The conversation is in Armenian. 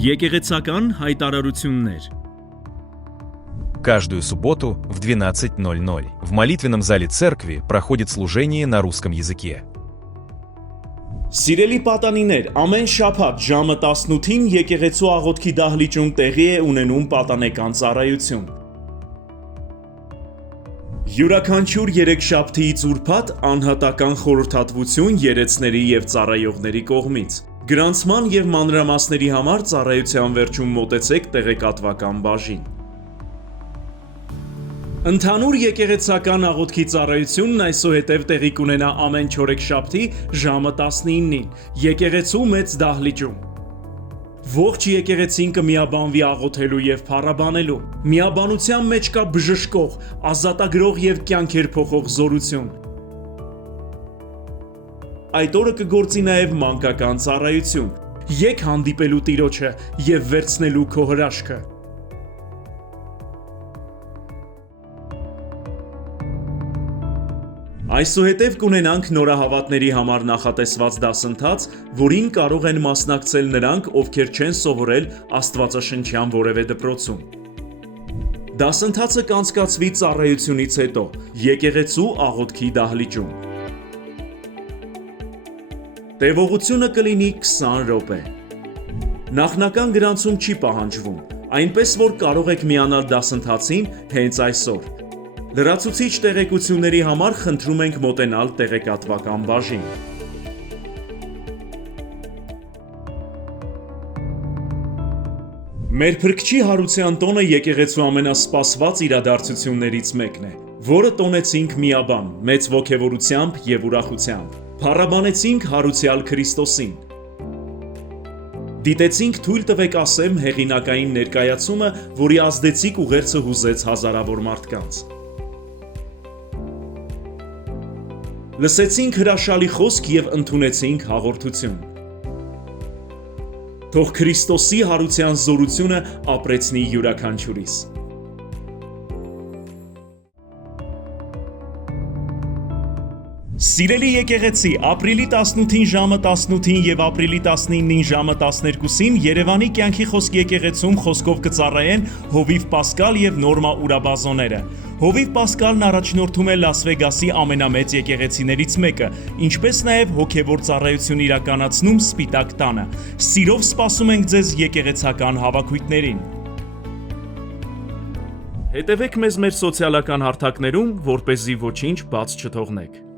Եկեղեցական հայտարարություններ. Каждую субботу в 12:00 в молитвенном зале церкви проходит служение на русском языке. Սիրելի պատանիներ, ամեն շաբաթ ժամը 18-ին եկեղեցու աղոթքի դահլիճում տեղի է ունենում պատանեկան ծառայություն։ Յուրաքանչյուր երեքշաբթիից ուրբաթ անհատական խորհրդատվություն երեցների եւ ծառայողների կողմից։ Գրանցման եւ մանրամասների համար ծառայության վերջում մոտեցեք տեղեկատվական բաժին։ Ընդհանուր եկեղեցական աղոթքի ծառայությունն այսուհետև տեղի կունենա ամեն չորեքշաբթի ժամը 19-ին եկեղեցու մեծ դահլիճում։ Ողջ եկեղեցին կմիաբանվի աղոթելու եւ փառաբանելու։ Միաբանության մեջ կա բժշկող, ազատագրող եւ կյանքեր փոխող զորություն։ Այդ օրը կգործի նաեւ մանկական ծառայություն։ Եկ հանդիպելու Տիրոջը եւ վերցնելու քո հրաշքը։ Այսուհետև կունենանք նորահավատների համար նախատեսված դասընթաց, որին կարող են մասնակցել նրանք, ովքեր չեն սովորել աստվածաշնչյան որևէ դպրոցում։ Դասընթացը կանցկացվի ծառայությունից հետո, եկեղեցու աղոթքի դահլիճում։ Տևողությունը կլինի 20 րոպե։ Նախնական գրանցում չի պահանջվում, այնպես որ կարող եք միանալ դասընթացին հենց այսօր։ Լրացուցիչ տեղեկությունների համար խնդրում ենք մոտենալ տեղեկատվական բաժին։ Մեր Փրկչի հարության տոնը եկեղեցու ամենասպասված իրադարձություններից մեկն է, որը տոնեցինք միաբան, մեծ ոգևորությամբ եւ ուրախությամբ։ Փառաբանեցինք հարուցյալ Քրիստոսին։ Դիտեցինք թույլ տվեք ասեմ հեղինակային ներկայացումը, որի ազդեցիկ ուղերձը հուզեց հազարավոր մարդկանց։ Լսեցինք հրաշալի խոսք եւ ընդունեցինք հաղորդություն։ Թող Քրիստոսի հարության զորությունը ապրեցնի յուրաքանչյուրիս։ Սիրելի եկեղեցի, ապրիլի 18-ին ժամը 18-ին եւ ապրիլի 19-ին ժամը 12-ին Երևանի կյանքի խոսք եկեղեցում խոսքով կծառայեն Հովիվ Պասկալ եւ Նորմա Ուրաբազոները։ Հովիվ Պասկալն առաջնորդում է Լաս Վեգասի ամենամեծ եկեղեցիներից մեկը, ինչպես նաեւ հոգեվոր ծառայություն իրականացնում Սպիտակ տանը։ Սիրով սպասում ենք ձեզ եկեղեցական հավաքույթներին։ Հետևեք մեզ մեր սոցիալական հարթակներում, որպեսզի ոչինչ բաց չթողնեք։